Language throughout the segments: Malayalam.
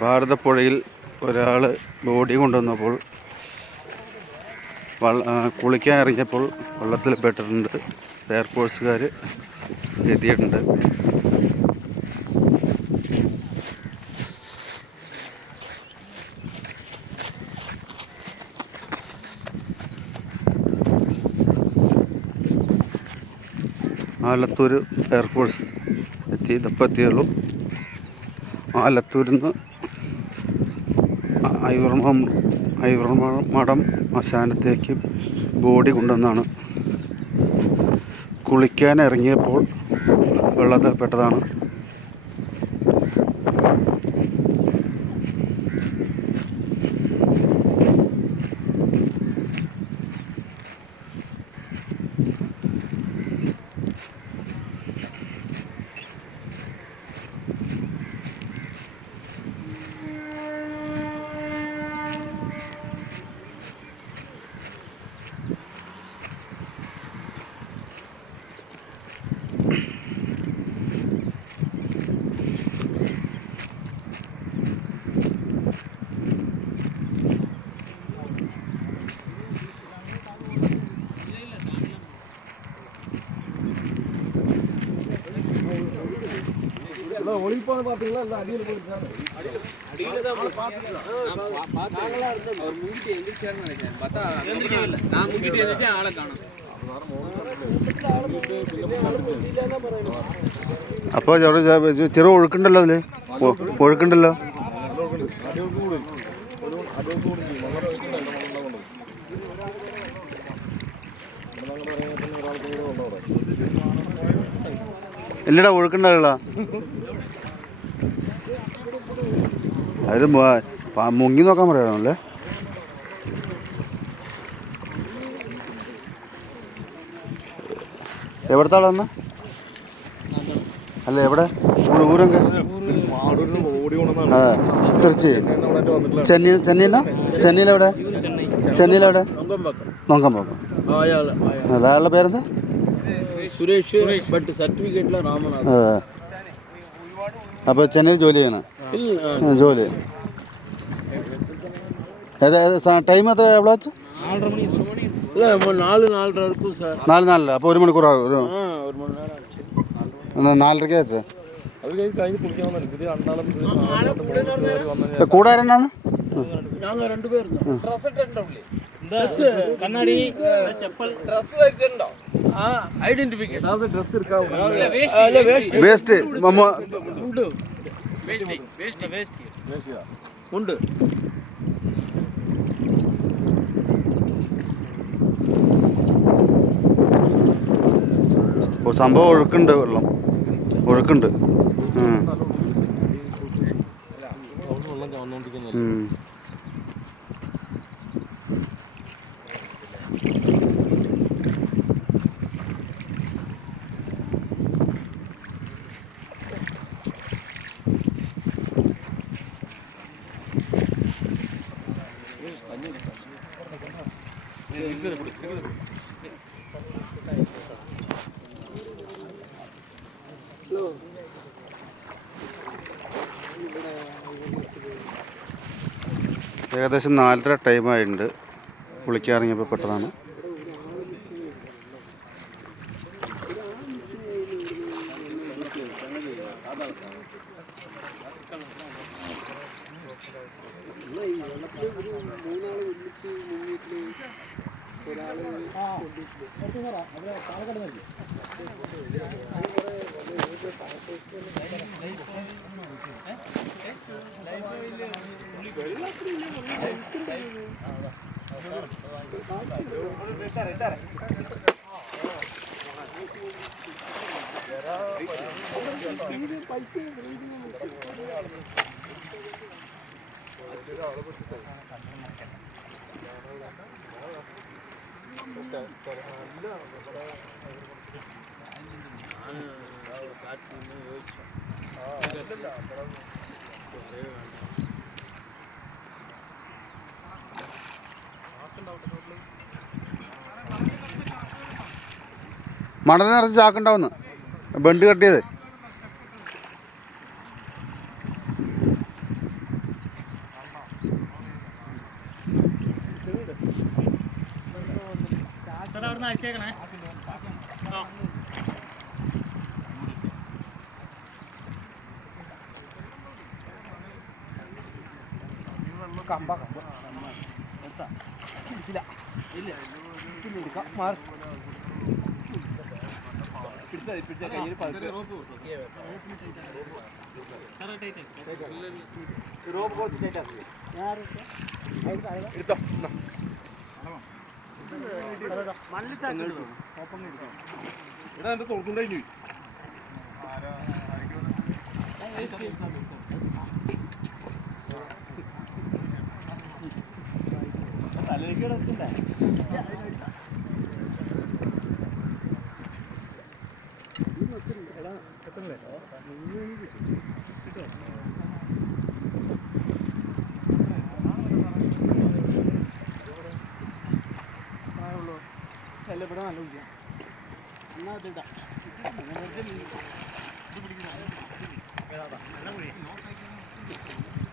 ഭാരതപ്പുഴയിൽ ഒരാൾ ബോഡി കൊണ്ടുവന്നപ്പോൾ കുളിക്കാൻ ഇറങ്ങിയപ്പോൾ വെള്ളത്തിൽ പെട്ടിട്ടുണ്ട്. ഫയർഫോഴ്സുകാർ എത്തിയിട്ടുണ്ട്. ആലത്തൂർ ഫയർഫോഴ്സ് ഇപ്പം എത്തിയുള്ളൂ. ആലത്തൂരിൽ നിന്ന് ഐവർമഠം ശ്മശാനത്തേക്ക് ബോഡി കൊണ്ടുവന്നാണ്. കുളിക്കാൻ ഇറങ്ങിയപ്പോൾ വെള്ളത്തിൽപ്പെട്ടതാണ്. ஒளிப்பான பாத்தீங்களா இல்ல அடியில போயிட்டாங்க அடியில தான் பாத்தீங்களா நாங்களா இருந்தோம் அவர் முங்கிட்டு எந்திரிச்சாருன்னு நினைச்சேன் பார்த்தா எந்திரிக்கவே இல்ல நான் முங்கிட்டு எந்திரிச்சேன் ஆளை காணோம் അപ്പോൾ ചെറു ഒഴുക്കുണ്ടല്ലോ അതില് ഒഴുക്കുണ്ടല്ലോ ഇല്ലടാ ഒഴുക്കുണ്ടല്ലോ അത് മുങ്ങി നോക്കാൻ പറയണല്ലേ. എവിടുത്തെ ആളെന്നാ അല്ല എവിടെ ഊരൊക്കെ അതെ തിരുച്ചി ചെന്നൈയിലെവിടെ നൊങ്കമ്പാക്കം അയാളുടെ പേരെന്താ സുരേഷ് ബട്ട് സർട്ടിഫിക്കറ്റിലെ രാമനാഥ്. അതെ അപ്പോൾ ചെന്നൈയിൽ ജോലി ചെയ്യണം ജോലി ടൈം എത്ര എവിടെ വെച്ച് 4:30 இருக்கும் சார். 4 അപ്പോൾ 1 മണിക്കൂറാകും. ഒരു 1 മണി നേരം ആச்சு. 4:30 എത്തി. അത് കഴിഞ്ഞ് കുളിക്കാൻ വന്നിട്ട് കൂടെ ആരെന്നാണ് ഞങ്ങൾ രണ്ടുപേരുന്നു. ഡ്രസ് ഇട്ടിട്ടുണ്ടല്ലേ കണ്ണാടി ചെപ്പൽ ഡ്രസ് വെച്ചിട്ടുണ്ടോ ഐഡന്റിഫിക്കേഷൻ ഡ്രസ് ഇരിക്കാവും വേസ്റ്റ് ഉണ്ട് ഉണ്ട്. സംഭവം ഒഴുക്കുണ്ട്, വെള്ളം ഒഴുക്കുണ്ട്. ഏകദേശം 4:30 ടൈമായിട്ടുണ്ട്. കുളിക്കാറിങ്ങിയപ്പോൾ പെട്ടതാണ്. മണൽ നിറച്ച് ചാക്കുണ്ടാവുന്നു ബണ്ട് കട്ടിയത്.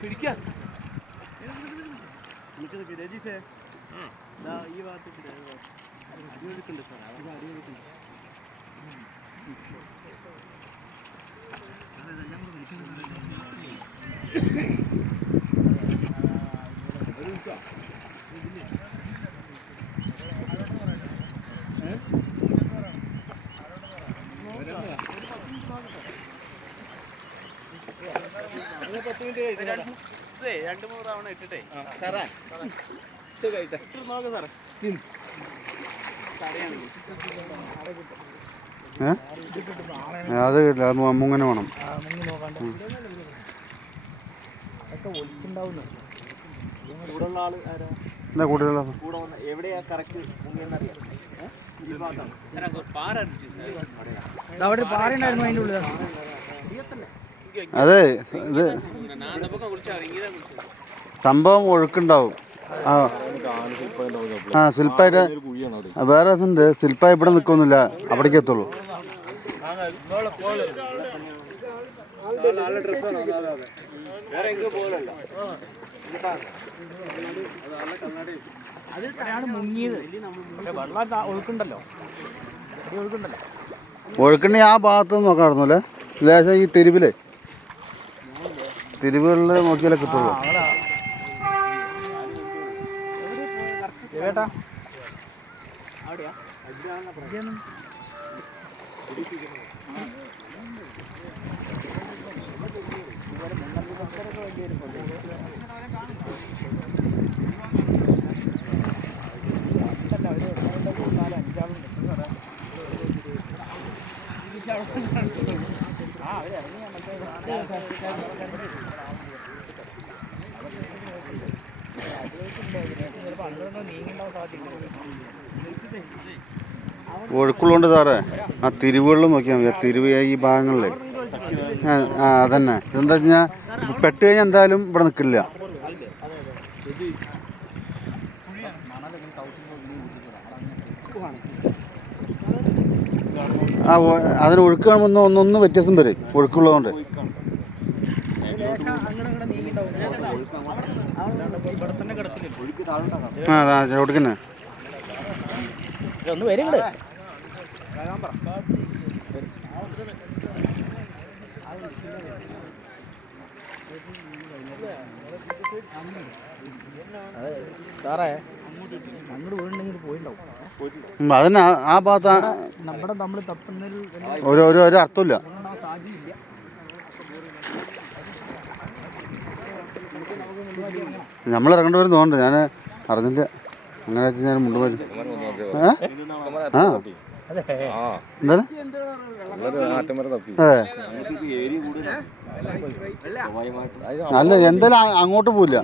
പിടിക്കാം രജീഷേ ഈ ഭാഗത്ത് അടിയൊഴുക്കുണ്ട് സാർ അടിയൊഴുക്കുണ്ട് രണ്ട് മൂന്ന് തവണ ഇട്ടിട്ടേ സാറേ നോക്ക് സാറേ അത് കിട്ടില്ല, അത് മുങ്ങനെ വേണം. എന്താ കൂടുതലുള്ള അതെ ഇത് സംഭവം ഒഴുക്കുണ്ടാവും. ആ ശില്പായിട്ട് വേറെ ഉണ്ട്. ശില്പ ഇവിടെ നിൽക്കൊന്നുമില്ല, അവിടേക്ക് എത്തുള്ളൂ. ഒഴുക്കുണ്ടെങ്കിൽ ആ ഭാഗത്ത് നോക്കാറുന്നല്ലേ, ലേശം ഈ തെരുവിലെ തെരുവുകളിൽ നോക്കിയാലേ കിട്ടുള്ളൂ. ഒഴുക്കുള്ളതുകൊണ്ട് സാറേ ആ തിരിവുകളിൽ നോക്കിയാൽ മതി. തിരിവ് ഈ ഭാഗങ്ങളിൽ അതന്നെ. എന്താ വെച്ചാൽ പെട്ട് കഴിഞ്ഞാൽ എന്തായാലും ഇവിടെ നിൽക്കില്ല. ആ അതിന് ഒഴുക്ക് കാണുമ്പോൾ ഒന്നൊന്ന് വ്യത്യാസം വരും ഒഴുക്കുള്ളതുകൊണ്ട്. ആ അതാ ചോദിക്കുന്നേ. ഒന്ന് വരുന്നുണ്ട് സാറേ, അങ്ങോട്ട് വീടുണ്ടെങ്കിൽ പോയിട്ടുണ്ടാവും. അതിന് ആ ഭാഗത്ത് നമ്മുടെ നമ്മൾ തപ്പുന്നതിൽ ഒരു അർത്ഥമില്ല. നമ്മൾ ഇറങ്ങേണ്ടി വരും തോന്നുന്നുണ്ട്. ഞാൻ അറിഞ്ഞില്ല. അങ്ങനെ വെച്ചാൽ ഞാൻ മുണ്ട് വരും. ആ എന്താണ് അല്ല, എന്തായാലും അങ്ങോട്ട് പോവില്ല.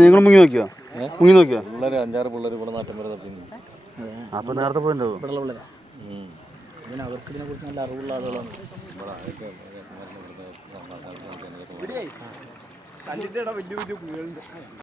നിങ്ങൾ മുങ്ങി നോക്കിയോ? മുങ്ങി നോക്കിയോ? പിള്ളേർ 5-6 പിള്ളേർ ഇവിടെ നാട്ടം വരെ തപ്പി. അപ്പൊ നേരത്തെ പോയിട്ടുണ്ടാവും. അവർക്ക് ഇതിനെ കുറിച്ച് നല്ല അറിവുള്ള ആളുകളാണ്. വലിയ വലിയ